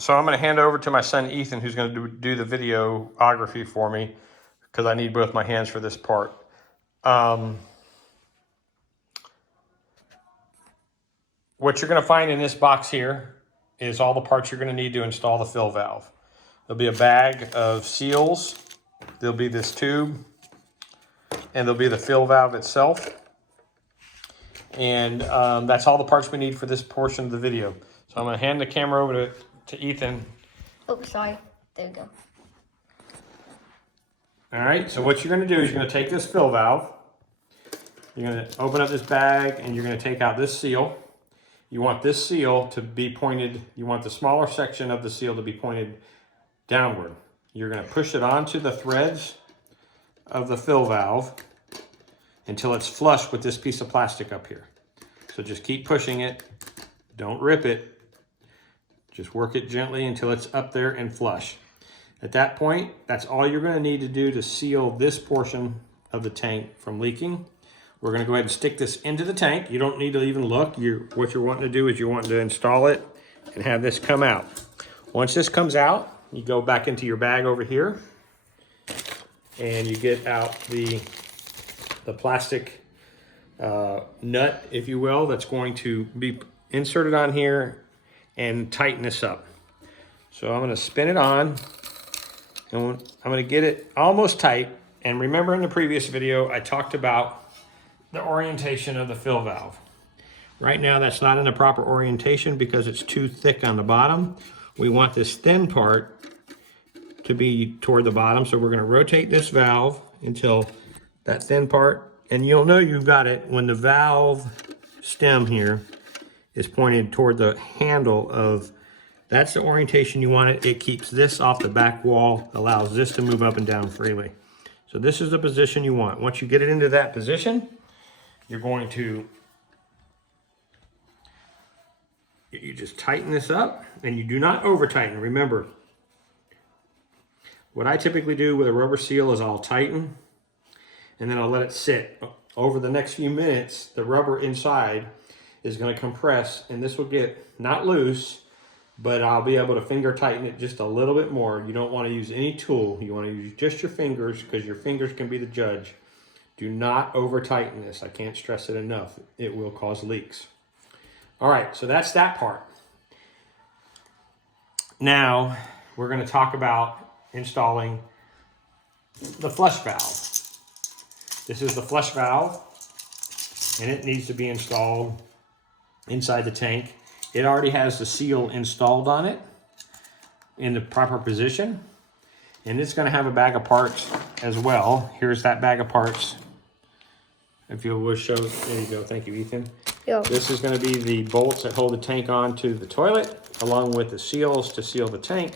So I'm going to hand over to my son Ethan, who's going to do the videography for me, because I need both my hands for this part. What you're going to find in this box here is all the parts you're going to need to install the fill valve. There'll be a bag of seals, there'll be this tube, and there'll be the fill valve itself. And that's all the parts we need for this portion of the video. So I'm going to hand the camera over to Ethan. Oh, sorry. There we go. All right, so what you're going to do is you're going to take this fill valve, you're going to open up this bag, and you're going to take out this seal. You want this seal to be pointed, you want the smaller section of the seal to be pointed downward. You're going to push it onto the threads of the fill valve until it's flush with this piece of plastic up here. So just keep pushing it, don't rip it, just work it gently until it's up there and flush. At that point, that's all you're going to need to do to seal this portion of the tank from leaking. We're going to go ahead and stick this into the tank. You don't need to even look. What you're wanting to do is you're wanting to install it and have this come out. Once this comes out, you go back into your bag over here and you get out the plastic nut, if you will, that's going to be inserted on here and tighten this up. So I'm going to spin it on and I'm going to get it almost tight. And remember in the previous video, I talked about the orientation of the fill valve. Right now that's not in the proper orientation because it's too thick on the bottom. We want this thin part to be toward the bottom. So we're going to rotate this valve until that thin part, and you'll know you've got it when the valve stem here is pointed toward the handle of, that's the orientation you want it. It keeps this off the back wall, allows this to move up and down freely. So this is the position you want. Once you get it into that position, you're going to, you just tighten this up and you do not over tighten. Remember, what I typically do with a rubber seal is I'll tighten and then I'll let it sit. Over the next few minutes, the rubber inside is going to compress and this will get not loose, but I'll be able to finger tighten it just a little bit more. You don't want to use any tool. You want to use just your fingers because your fingers can be the judge. Do not over tighten this. I can't stress it enough. It will cause leaks. All right, so that's that part. Now we're going to talk about installing the flush valve. This is the flush valve and it needs to be installed inside the tank. It already has the seal installed on it in the proper position. And it's going to have a bag of parts as well. Here's that bag of parts. If you will show, there you go. Thank you, Ethan. Yo. This is going to be the bolts that hold the tank on to the toilet, along with the seals to seal the tank.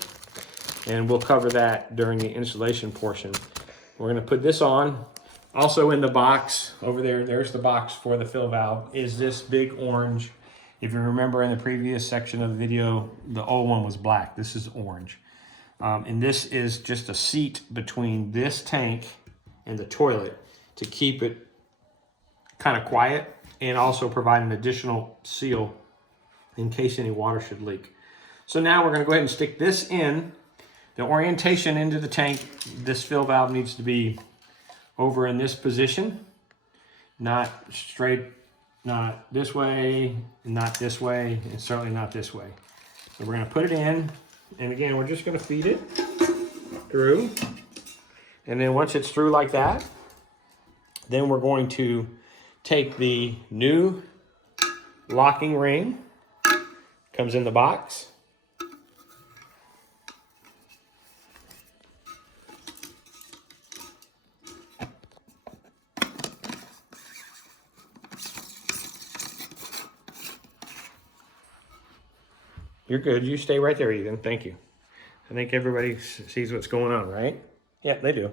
And we'll cover that during the installation portion. We're going to put this on. Also in the box over there, there's the box for the fill valve, is this big orange. If you remember in the previous section of the video, the old one was black. This is orange. And this is just a seat between this tank and the toilet to keep it kind of quiet and also provide an additional seal in case any water should leak. So now we're going to go ahead and stick this in. The orientation into the tank, this fill valve needs to be over in this position, not straight, not this way, not this way, and certainly not this way. So we're going to put it in, and again, we're just going to feed it through. And then once it's through like that, then we're going to take the new locking ring, comes in the box. You're good. You stay right there, Ethan. Thank you. I think everybody sees what's going on, right? Yeah, they do.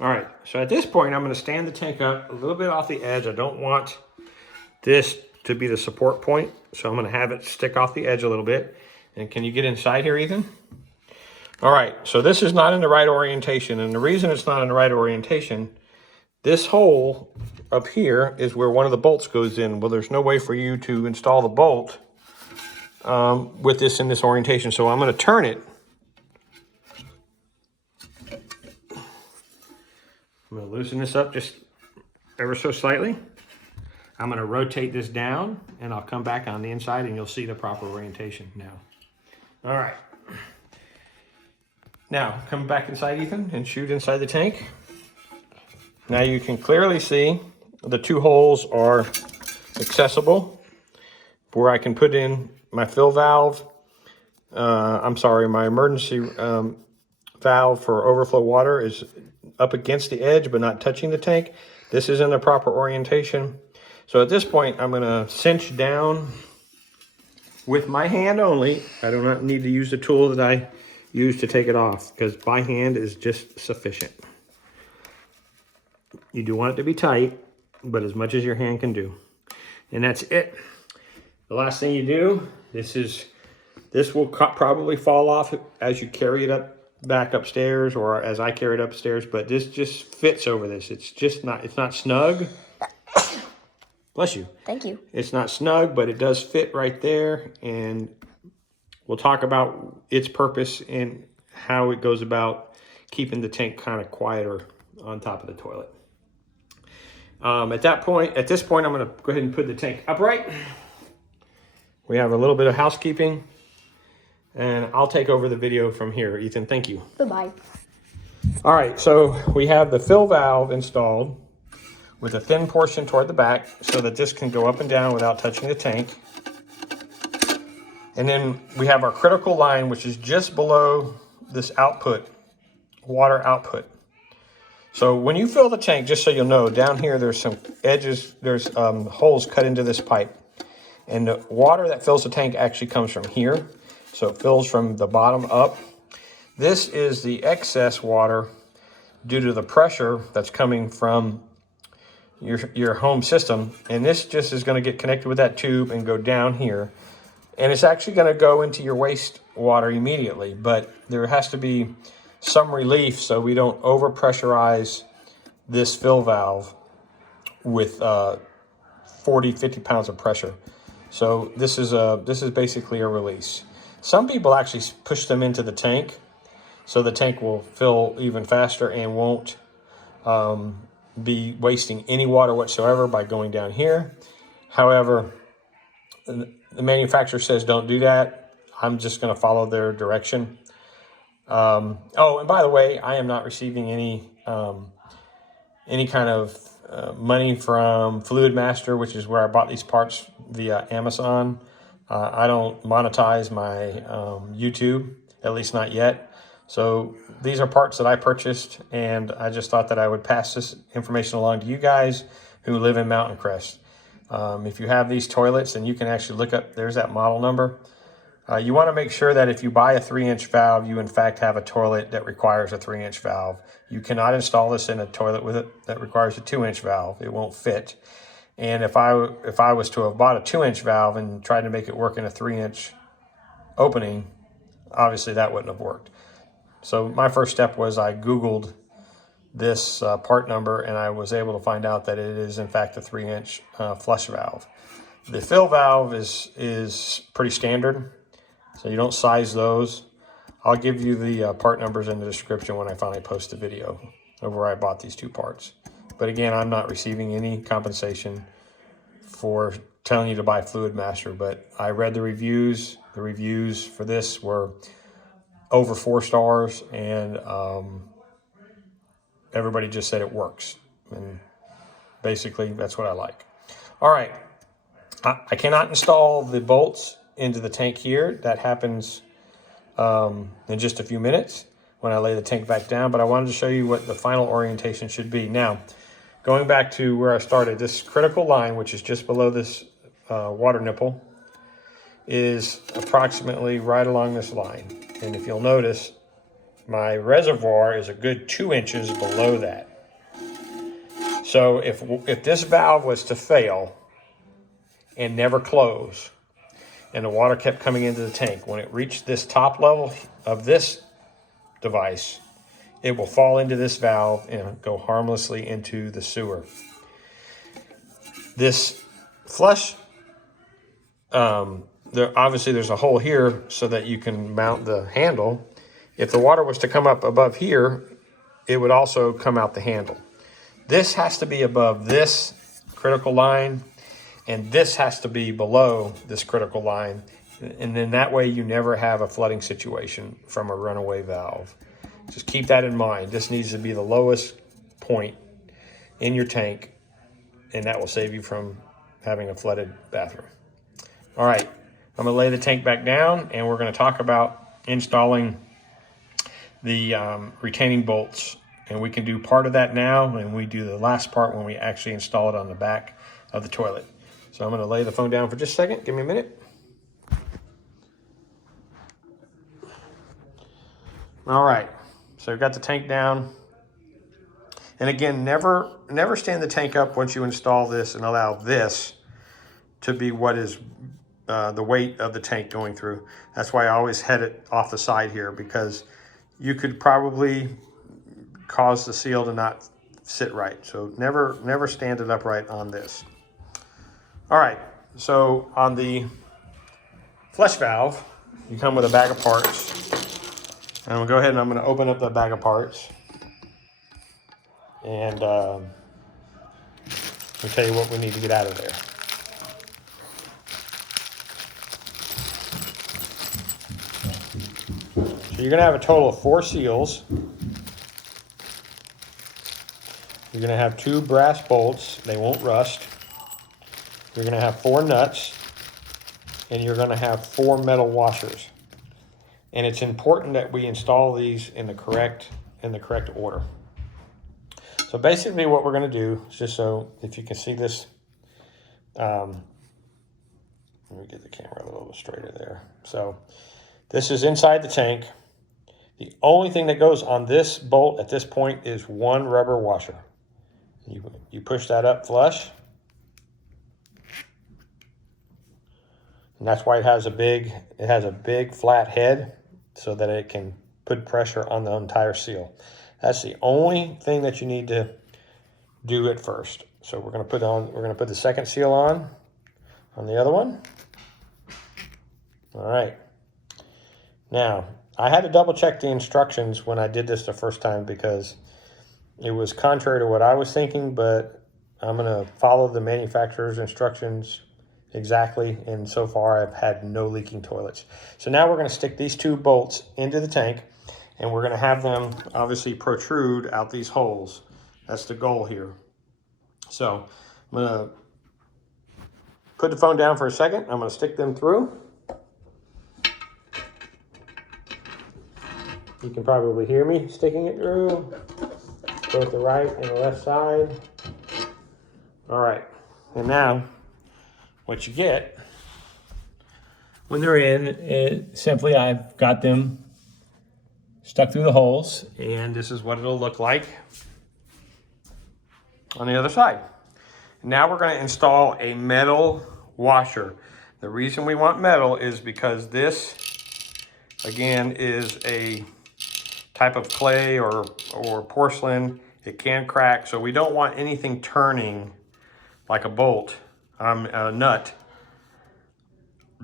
All right. So at this point, I'm going to stand the tank up a little bit off the edge. I don't want this to be the support point, so I'm going to have it stick off the edge a little bit. And can you get inside here, Ethan? All right. So this is not in the right orientation, and the reason it's not in the right orientation, this hole up here is where one of the bolts goes in. Well, there's no way for you to install the bolt with this in this orientation. So I'm going to turn it. I'm going to loosen this up just ever so slightly. I'm going to rotate this down, and I'll come back on the inside, and you'll see the proper orientation now. All right. Now, come back inside, Ethan, and shoot inside the tank. Now you can clearly see the two holes are accessible where I can put in my fill valve. My emergency valve for overflow water is up against the edge but not touching the tank. This is in the proper orientation. So at this point, I'm going to cinch down with my hand only. I do not need to use the tool that I use to take it off, because by hand is just sufficient. You do want it to be tight, but as much as your hand can do. And that's it. The last thing you do, this will probably fall off as you carry it back upstairs, or as I carry it upstairs, but this just fits over this. It's not snug. Bless you. Thank you. It's not snug, but it does fit right there, and we'll talk about its purpose and how it goes about keeping the tank kind of quieter on top of the toilet. At this point, I'm going to go ahead and put the tank upright. We have a little bit of housekeeping, and I'll take over the video from here. Ethan, thank you. Goodbye. All right, so we have the fill valve installed with a thin portion toward the back so that this can go up and down without touching the tank. And then we have our critical line, which is just below this output, water output. So when you fill the tank, just so you'll know, down here there's some edges, there's holes cut into this pipe. And the water that fills the tank actually comes from here. So it fills from the bottom up. This is the excess water due to the pressure that's coming from your home system. And this just is going to get connected with that tube and go down here. And it's actually going to go into your wastewater immediately. But there has to be some relief so we don't overpressurize this fill valve with 40, 50 pounds of pressure. So this is basically a release. Some people actually push them into the tank so the tank will fill even faster and won't be wasting any water whatsoever by going down here. However, the manufacturer says don't do that. I'm just going to follow their direction. Oh, and by the way, I am not receiving any kind of money from Fluidmaster, which is where I bought these parts via Amazon. I don't monetize my YouTube, at least not yet. So these are parts that I purchased, and I just thought that I would pass this information along to you guys who live in Mountain Crest. If you have these toilets, then you can actually look up, there's that model number. You want to make sure that if you buy a 3-inch valve, you in fact have a toilet that requires a 3-inch valve. You cannot install this in a toilet with it that requires a 2-inch valve. It won't fit. And if I was to have bought a 2-inch valve and tried to make it work in a 3-inch opening, obviously that wouldn't have worked. So my first step was I Googled this part number, and I was able to find out that it is in fact a 3-inch flush valve. The fill valve is pretty standard, so you don't size those. I'll give you the part numbers in the description when I finally post the video of where I bought these two parts. But again, I'm not receiving any compensation for telling you to buy Fluidmaster, but I read the reviews. The reviews for this were over 4 stars, and everybody just said it works. And basically, that's what I like. All right, I cannot install the bolts into the tank here. That happens in just a few minutes when I lay the tank back down, but I wanted to show you what the final orientation should be. Now, going back to where I started, this critical line, which is just below this water nipple, is approximately right along this line. And if you'll notice, my reservoir is a good 2 inches below that. So if this valve was to fail and never close, and the water kept coming into the tank, when it reached this top level of this device, it will fall into this valve and go harmlessly into the sewer. This flush obviously there's a hole here so that you can mount the handle. If the water was to come up above here, it would also come out the handle. This has to be above this critical line, and this has to be below this critical line. And then that way you never have a flooding situation from a runaway valve. Just keep that in mind. This needs to be the lowest point in your tank, and that will save you from having a flooded bathroom. All right, I'm gonna lay the tank back down, and we're gonna talk about installing the retaining bolts. And we can do part of that now, and we do the last part when we actually install it on the back of the toilet. So I'm gonna lay the phone down for just a second. Give me a minute. All right, so we've got the tank down. And again, never stand the tank up once you install this and allow this to be what is the weight of the tank going through. That's why I always head it off the side here, because you could probably cause the seal to not sit right. So never stand it upright on this. All right, so on the flush valve, you come with a bag of parts. And I'm gonna go ahead and I'm gonna open up the bag of parts. And I'll tell you what we need to get out of there. So you're gonna have a total of 4 seals. You're gonna have 2 brass bolts, they won't rust. You're gonna have 4 nuts, and you're gonna have 4 metal washers. And it's important that we install these in the correct order. So basically what we're gonna do, is just so if you can see this, let me get the camera a little straighter there. So this is inside the tank. The only thing that goes on this bolt at this point is 1 rubber washer. You push that up flush. And that's why it has a big flat head, so that it can put pressure on the entire seal. That's the only thing that you need to do at first. So we're gonna put the second seal on the other one. All right. Now, I had to double check the instructions when I did this the first time, because it was contrary to what I was thinking, but I'm gonna follow the manufacturer's instructions exactly, and so far I've had no leaking toilets. So now we're gonna stick these 2 bolts into the tank, and we're gonna have them obviously protrude out these holes. That's the goal here. So I'm gonna put the phone down for a second. I'm gonna stick them through. You can probably hear me sticking it through, both the right and the left side. All right, and now what you get when they're in, simply I've got them stuck through the holes, and this is what it'll look like on the other side. Now we're going to install a metal washer. The reason we want metal is because this, again, is a type of clay or porcelain. It can crack, so we don't want anything turning like a bolt, a nut,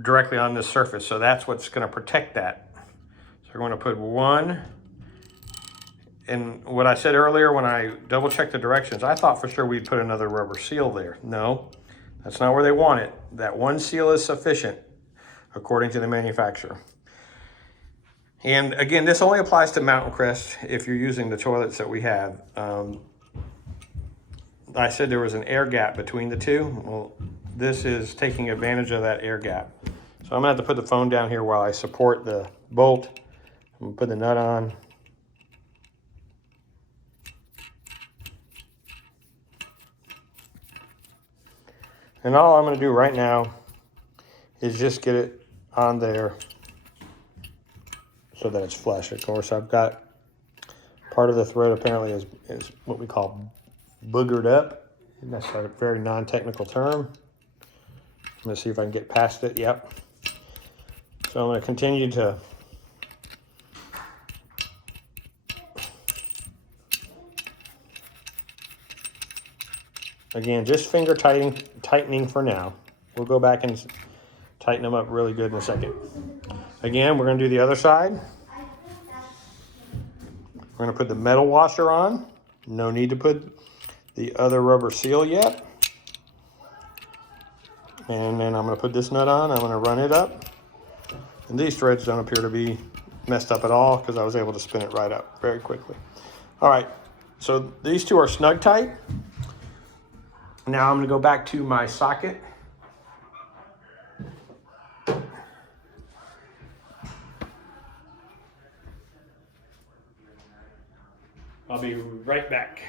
directly on this surface. So that's what's going to protect that. So we're going to put 1. And what I said earlier when I double checked the directions, I thought for sure we'd put another rubber seal there. No, that's not where they want it. That 1 seal is sufficient, according to the manufacturer. And again, this only applies to Mountain Crest if you're using the toilets that we have. I said there was an air gap between the 2. Well, this is taking advantage of that air gap. So I'm gonna have to put the phone down here while I support the bolt. I'm gonna put the nut on. And all I'm gonna do right now is just get it on there so that it's flush. Of course, I've got part of the thread apparently is what we call boogered up. And that's a very non-technical term. I'm gonna see if I can get past it. Yep. So I'm gonna continue to again, just finger tightening for now. We'll go back and tighten them up really good in a second. Again, we're going to do the other side. We're going to put the metal washer on. No need to put the other rubber seal yet. And then I'm going to put this nut on. I'm going to run it up. And these threads don't appear to be messed up at all because I was able to spin it right up very quickly. All right, so these two are snug tight. Now I'm going to go back to my socket. I'll be right back.